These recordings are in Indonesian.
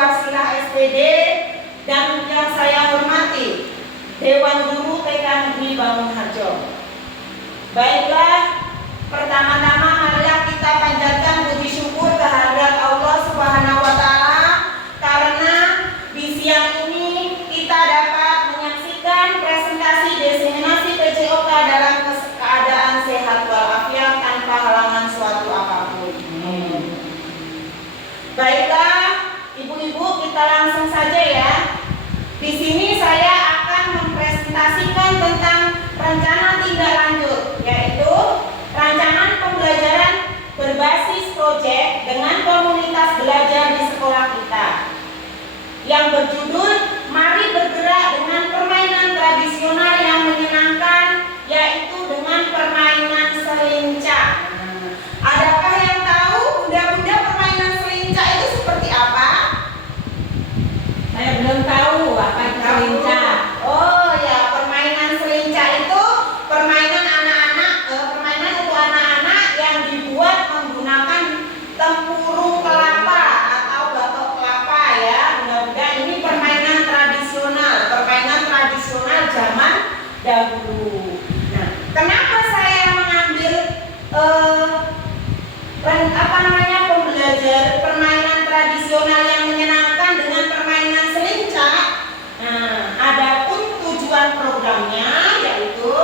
Wasilah SPD dan yang saya hormati Dewan Guru TK Negeri Bangunharjo. Baiklah, pertama-tama marilah kita panjatkan puji syukur kehadirat Allah Subhanahu wa Ta'ala karena di siang ini kita dapat menyaksikan presentasi diseminasi PCOK dalam keadaan sehat walafiat tanpa halangan suatu apapun. Baiklah, ibu-ibu, kita langsung saja ya. Di sini saya akan mempresentasikan tentang rencana tindak lanjut, yaitu rancangan pembelajaran berbasis proyek dengan komunitas belajar di sekolah kita, yang berjudul Mari Bergerak dengan Permainan Tradisional yang Menyenangkan, yaitu dengan permainan selincah. Adakah yang tahu bunda-bunda permainan selincah itu seperti apa? Saya belum tahu apa itu selincah. Oh ya, permainan selincah itu permainan permainan untuk anak-anak yang dibuat menggunakan tempurung kelapa atau batok kelapa ya. Bunda-bunda, ini permainan tradisional zaman dahulu. Nah, kenapa saya mengambil pembelajar permainan tradisional yang menyenangkan dengan permainan selincah? Nah, adapun tujuan programnya yaitu,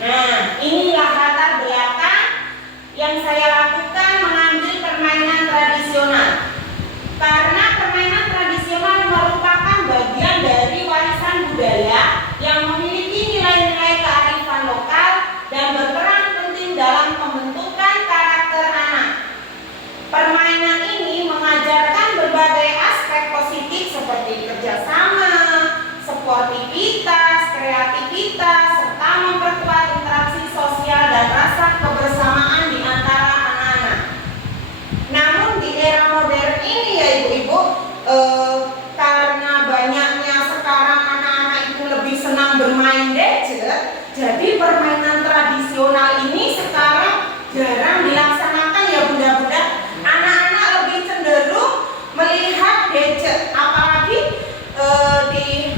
nah, inilah latar belakang yang saya lakukan mengambil permainan tradisional. Karena permainan tradisional merupakan bagian dari warisan budaya yang memiliki nilai-nilai kearifan lokal dan berperan penting dalam pembentukan karakter anak. Permainan ini mengajarkan berbagai aspek positif seperti kerjasama, sportivitas, kreativitas, serta memperkuat interaksi sosial dan rasa kebersamaan di antara anak-anak. Namun di era modern ini ya ibu-ibu, karena banyaknya sekarang anak-anak itu lebih senang bermain gadget, jadi permainan tradisional ini sekarang jarang dilaksanakan ya bunda-bunda. Anak-anak lebih cenderung melihat gadget, apalagi di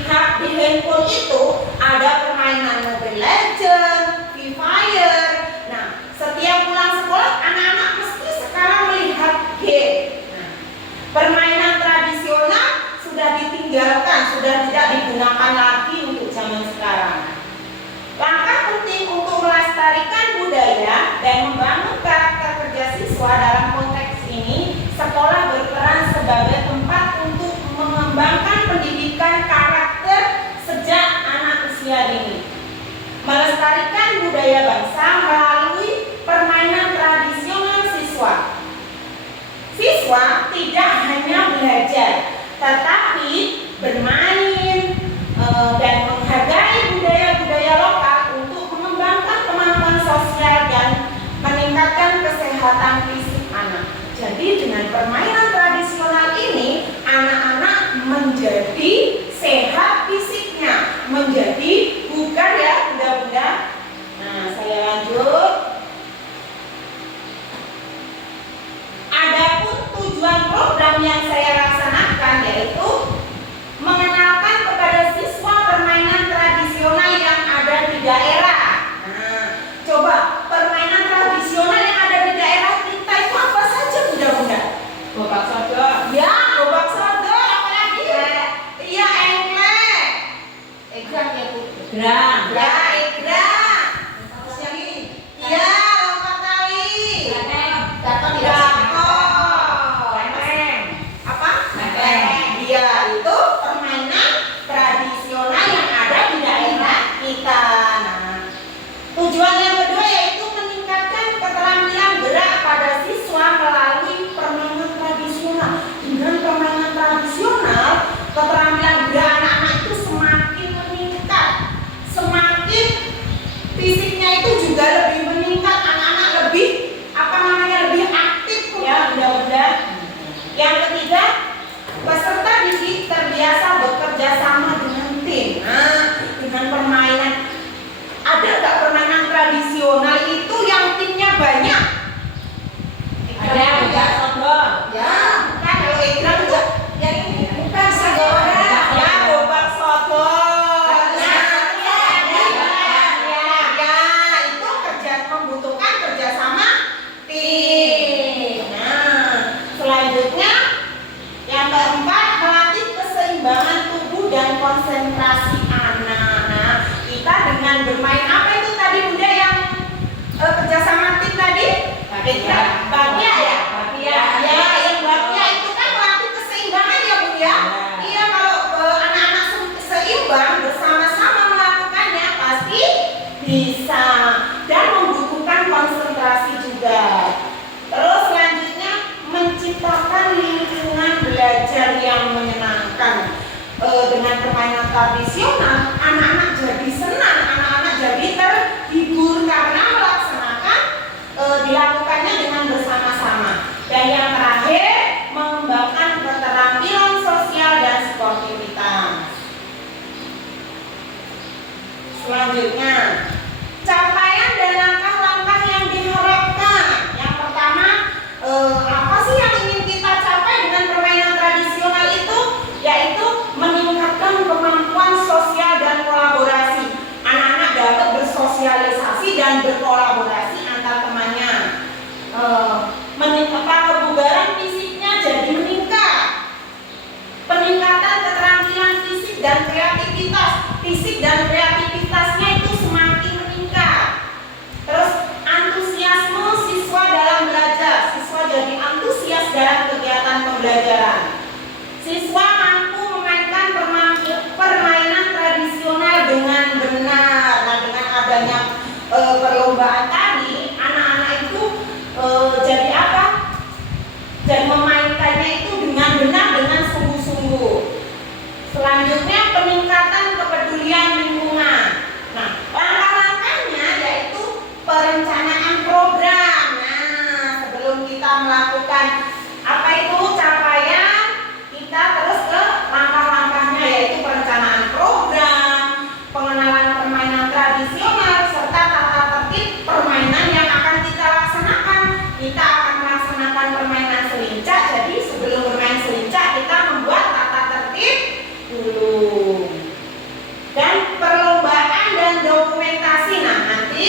handphone itu ada permainan Mobile Legends, Free Fire. Nah, setiap pulang sekolah anak-anak mesti sekarang melihat game. Nah, permainan tradisional sudah ditinggalkan, sudah tidak digunakan lagi untuk zaman sekarang. Langkah penting untuk melestarikan budaya dan membangun karakter kerja siswa dalam konteks ini, sekolah berperan sebagai tempat untuk mengembangkan pendidikan karakter sejak anak usia dini. Melestarikan budaya bangsa melalui permainan tradisional siswa. Siswa tidak hanya belajar, tetapi bermain dan menghargai budaya-budaya lokal untuk mengembangkan kemampuan sosial dan meningkatkan kesehatan fisik anak. Jadi dengan permainan tradisional ini anak-anak menjadi sehat fisiknya, menjadi bugar ya bunda-bunda. Nah, saya lanjut. Adapun tujuan program yang saya laksanakan yaitu konsentrasi anak. Nah, kita dengan bermain apa itu tadi Bunda yang kerjasama tim tadi? Bakya ya? Bakya. Ya, yang bakya itu kan melatih keseimbangan ya Bu ya? Iya, kalau anak-anak seimbang bersama-sama melakukannya pasti bisa dan membutuhkan konsentrasi juga. Terus selanjutnya menciptakan lingkungan belajar yang menyenangkan. Dengan permainan tradisional, anak-anak jadi senang, anak-anak jadi terhibur karena melaksanakan dilakukannya dengan bersama-sama. Dan yang terakhir, mengembangkan keterampilan sosial dan sportivitas. Selanjutnya, capaian dan langkah-langkah yang diharapkan. Yang pertama, apa sih yang ingin kita capai dengan permainan tradisional itu? Yaitu meningkatkan kemampuan sosial dan kolaborasi. Anak-anak dapat bersosialisasi dan berkolaborasi antar temannya. Meningkatkan kebugaran fisiknya jadi meningkat. Peningkatan keterampilan fisik dan kreativitas. Fisik dan kreativitasnya itu semakin meningkat. Terus antusiasme siswa dalam belajar. Siswa jadi antusias dalam kegiatan pembelajaran. Siswa mampu memainkan permainan tradisional dengan benar. Nah, dengan adanya perlombaan tadi, anak-anak itu jadi apa? Dan memainkannya itu dengan benar, dengan sungguh-sungguh. Selanjutnya peningkatan kepedulian lingkungan. Nah, langkah-langkahnya yaitu perencanaan program. Nah, sebelum kita melakukan apa itu capaian, kita terus ke langkah-langkahnya yaitu perencanaan program, pengenalan permainan tradisional, serta tata tertib permainan yang akan kita laksanakan. Kita akan melaksanakan permainan selincah, jadi sebelum bermain selincah kita membuat tata tertib dulu. Dan perlombaan dan dokumentasi. Nah, nanti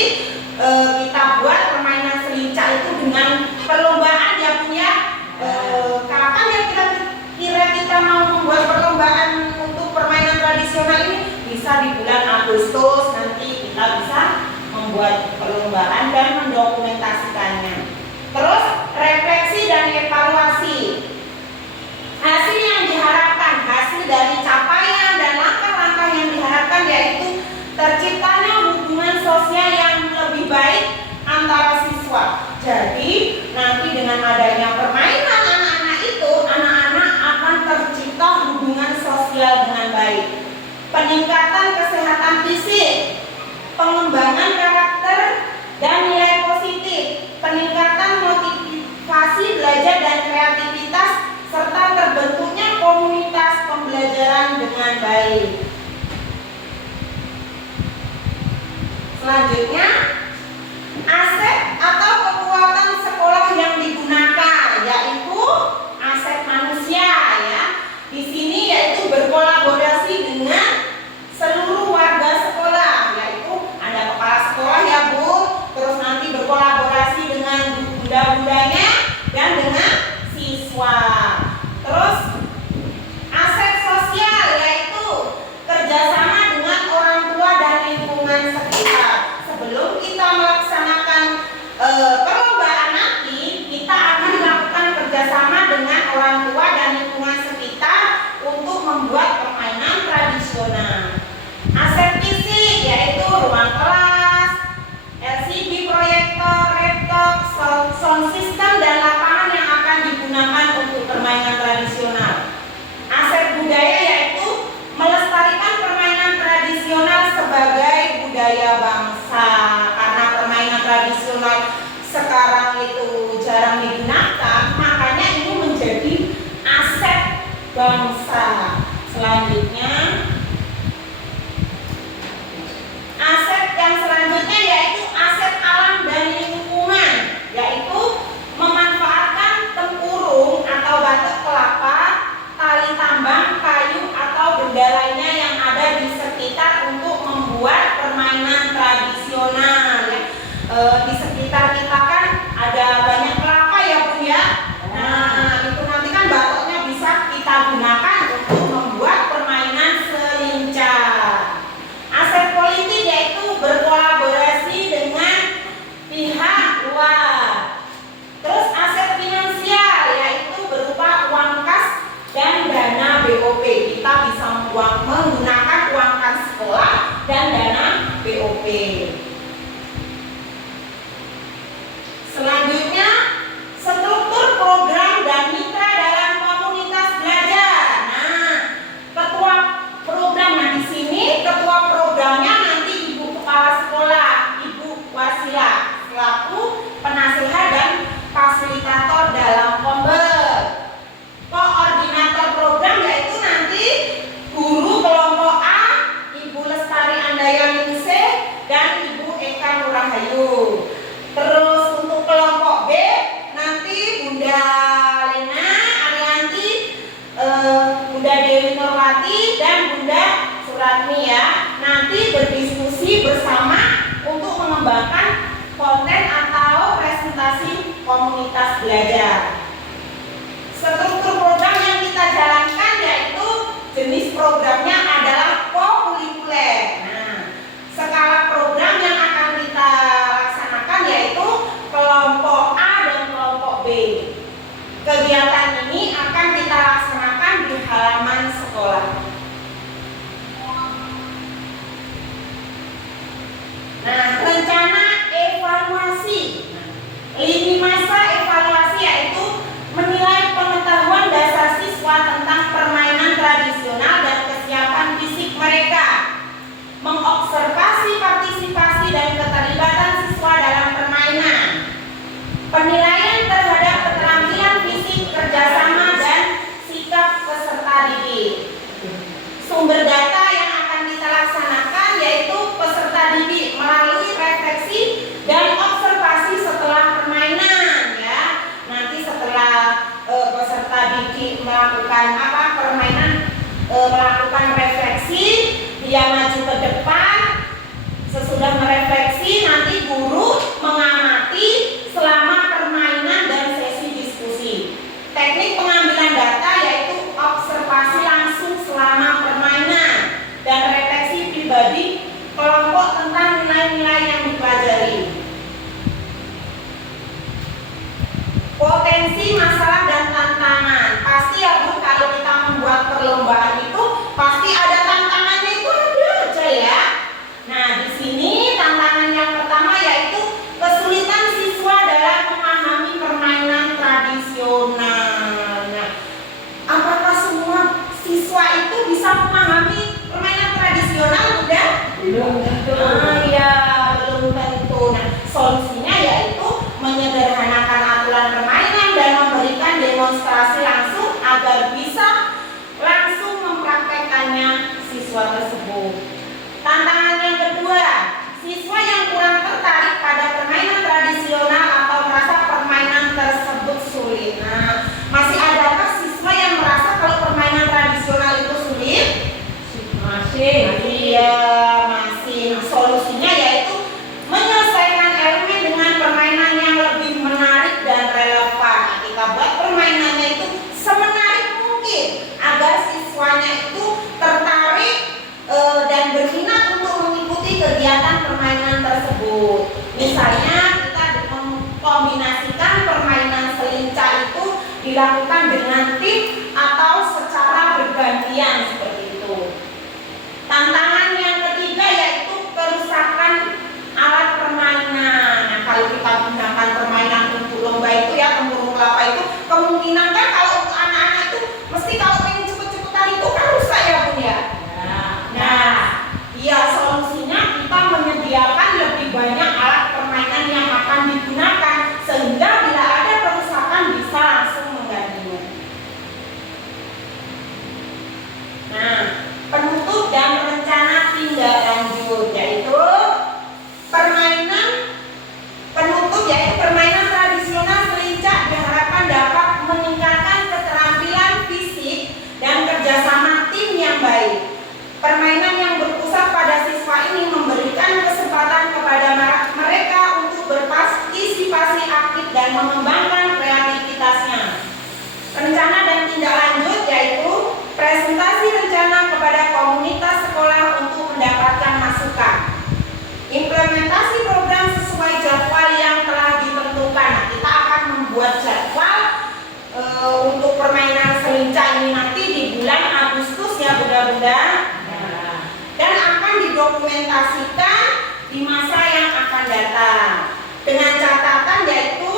kita buat permainan selincah itu dengan perlombaan ya punya. Kapan ya kira kita mau membuat perlombaan untuk permainan tradisional ini? Bisa di bulan Agustus nanti kita bisa membuat perlombaan dan mendokumentasikannya. Terus refleksi dan evaluasi. Hasil yang diharapkan, hasil dari capaian dan langkah-langkah yang diharapkan yaitu terciptanya hubungan sosial yang lebih baik antara siswa. Jadi nanti dengan adanya permainan anak-anak itu, anak-anak akan tercipta hubungan sosial dengan baik. Peningkatan kesehatan fisik, pengembangan karakter dan nilai positif, peningkatan motivasi belajar dan kreativitas, serta terbentuknya komunitas pembelajaran dengan baik. Selanjutnya, aset atau kekuatan sekolah yang digunakan yaitu aset manusia ya. Di sini yaitu berkolaborasi dengan seluruh warga sekolah, yaitu ada kepala sekolah ya Bu, terus nanti berkolaborasi dengan bunda-bundanya dan dengan siswa. Terus aset sosial yaitu kerjasama dengan orang tua dan lingkungan sekitar. Sebelum kita melaksanakan perlombaan nanti, kita akan melakukan kerjasama dengan orang tua dan lingkungan sekitar untuk membuat permainan tradisional. Aset fisik yaitu ruang kelas, LCD proyektor, laptop, sound system, dan lapangan yang akan digunakan untuk permainan tradisional. Aset budaya yaitu melestarikan permainan tradisional sebagai budaya bangsa. Karena permainan tradisional sekarang itu jarang digunakan, makanya ini menjadi aset bangsa. Selanjutnya, aset yang selanjutnya yaitu aset alam dan lingkungan, yaitu memanfaatkan tempurung atau batok kelapa, tali tambang, kayu, atau benda lainnya yang ada di sekitar untuk membuat permainan tradisional ya. Di sekitar kita kan ada banyak kelapa ya Bu ya. Nah, itu nanti kan batoknya bisa kita gunakan untuk membuat permainan menggunakan uang kas sekolah dan dana BOP. Selanjutnya, struktur program dan mitra dalam komunitas belajar. Nah, ketua program, nah di sini ketua programnya nanti Ibu Kepala Sekolah, Ibu Wasila, selaku penasehat dan fasilitator dalam Komber. Koordinator program yaitu nanti guru kelompok A, Ibu Lestari Andayani dan Ibu Eka Nurahayu. Terus untuk kelompok B nanti Bunda Lena Arianti, Bunda Dewi Nurwati dan Bunda Suratmi ya. Nanti berdiskusi bersama untuk mengembangkan konten atau presentasi komunitas belajar. Struktur program yang kita jalankan yaitu jenis programnya adalah kokurikuler. Nah, skala program yang akan kita laksanakan yaitu kelompok A dan kelompok B. Kegiatan ini akan kita laksanakan di halaman sekolah. Nah, rencana evaluasi. Lini masa evaluasi yaitu menilai pengetahuan dasar siswa tentang permainan tradisional dan kesiapan fisik mereka, mengobservasi partisipasi dan keterlibatan siswa dalam permainan, penilaian terhadap keterampilan fisik, kerjasama, dan sikap peserta didik. Sumber data yang akan kita laksanakan yaitu peserta didik melalui refleksi dan observasi setelah permainan ya. Nanti setelah peserta didik melakukan permainan, melakukan refleksi, dia maju ke depan. Sesudah merefleksi, nanti guru mengamati selama permainan dan sesi diskusi. Teknik pengambilan data yaitu observasi langsung selama permainan dan refleksi pribadi kelompok tentang nilai-nilai yang dipelajari. Potensi, masalah, dan tantangan. Pasti ya Bu, kalau kita membuat perlombaan itu pasti ada tantangannya, itu ada aja ya. Nah, di sini tantangan yang pertama yaitu kesulitan siswa dalam memahami permainan tradisional. Nah, apakah semua siswa itu bisa memahami permainan tradisional? Udah? Belum tentu. Ya, belum tentu. Nah, solusinya yaitu menyederhanakan aturan permainan dan memberikan demonstrasi langsung agar bisa langsung mempraktekkannya siswa tersebut. Tantangan yang kedua, siswa yang kurang tertarik pada permainan tradisional atau merasa permainan tersebut sulit. Nah, masih adakah siswa yang merasa kalau permainan tradisional itu sulit? Masih. Iya, masih. Nah, solusinya yaitu menyelesaikan elemen dengan permainan yang lebih menarik dan relevan. Nah, kita buat permainannya itu semenarik mungkin agar siswanya itu tertarik dan berminat untuk mengikuti kegiatan permainan tersebut. Misalnya kita mengkombinasikan permainan selinca itu dilakukan dengan tim atau secara bergantian seperti itu. Tantangan yang ketiga yaitu kerusakan alat permainan. Nah, kalau kita gunakan permainan untuk lomba itu ya, tempurung kelapa itu, kemungkinan kan kalau untuk anak-anak itu mesti kalau pengen cepet-cepetan itu kan rusak ya Bun ya. Nah, ya solusinya kita menyediakan lebih banyak alat permainan yang akan digunakan sehingga bila ada kerusakan bisa langsung menggantinya. Nah, penutup dan rencana tindak lanjut yaitu permainan tradisional selinca diharapkan dapat meningkatkan keterampilan fisik dan kerjasama tim yang baik. Permainan yang berpusat pada siswa ini memberikan kesempatan kepada mereka untuk berpartisipasi aktif dan mengembangkan kreativitasnya. Rencana dan tindak lanjut yaitu presentasi rencana kepada komunitas sekolah untuk mendapatkan masukan. Implementasi program sesuai jadwal yang telah ditentukan. Nah, kita akan membuat jadwal untuk permainan selinca ini nanti di bulan Agustus ya Bunda-bunda. didokumentasikan di masa yang akan datang. Dengan catatan yaitu